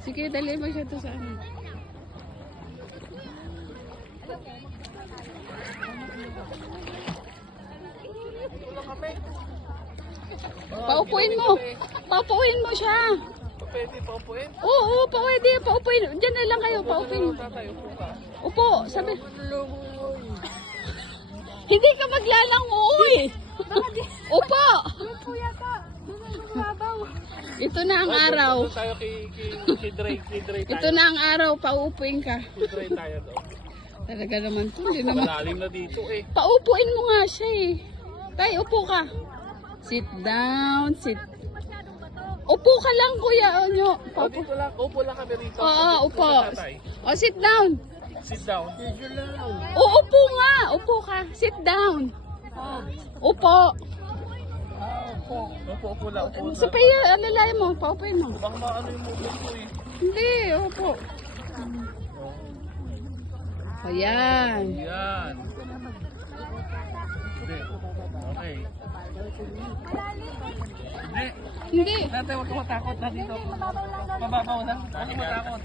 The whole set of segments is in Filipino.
Sige, dali mo siya to sa ano. Paupuin mo. Paupuin mo siya. Pwede paupuin? Oo, pwede. Paupuin. Diyan na lang kayo. Paupuin. Upo. Sabi. Hindi ka maglalangoy. Upo. Ito na ang araw. Tayo kay Drake. Ito na ang araw. Paupuin ka. Drake tayo doon. Talaga naman to. Hindi naman. Malalim na dito eh. Paupuin mo nga siya eh. Tay, upo ka. Sit down. Upo ka lang, kuya. Ano? Dito lang. Upo lang kami rito. Oo, upo. O, sit down. Sit down. O, upo nga. Upo ka. Sit down. Upo. Upo lang. Sa paya, alalay mo. Paupuin mo. Baka maano yung movement ko eh. Hindi, upo. Ayan. Yan. Okay. Hindi. Dati huwag kang matakot na dito. Mababaw na. Huwag kang matakot.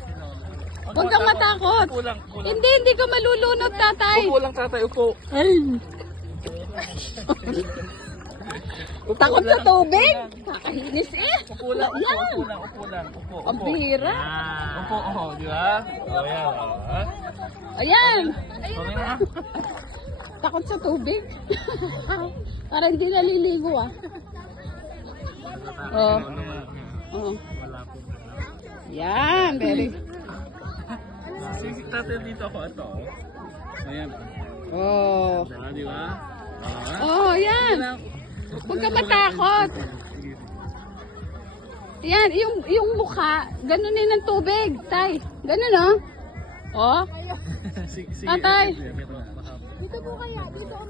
Huwag kang matakot. Upo lang. Hindi ka malulunod, tatay. Upo lang tatay. Upo. Ay. Takot sa tubig? Nakainis eh. Upo lang. Yan. Upo lang. Upo. Ang bihira. Upo. Di ba? Yan. Ayan. Okay na. Takot sa tubig. Para hindi naliligo ah. Oh. Oh. Yan, very. Sige, tatay dito ako. Ito. Ayan. Oh. Di ba? Oh, yan. Huwag ka matakot. Yan, yung mukha, ganunin ng tubig, tay. Ganun, oh. Oh. Tatay. Dito po kaya, dito o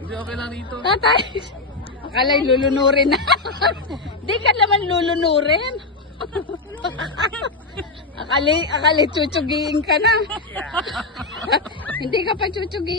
Hindi, okay lang dito. Tatay. Akala'y lulunurin na. Di ka naman lulunurin. Akali chuchugiin ka na. Hindi ka pa chuchugiin.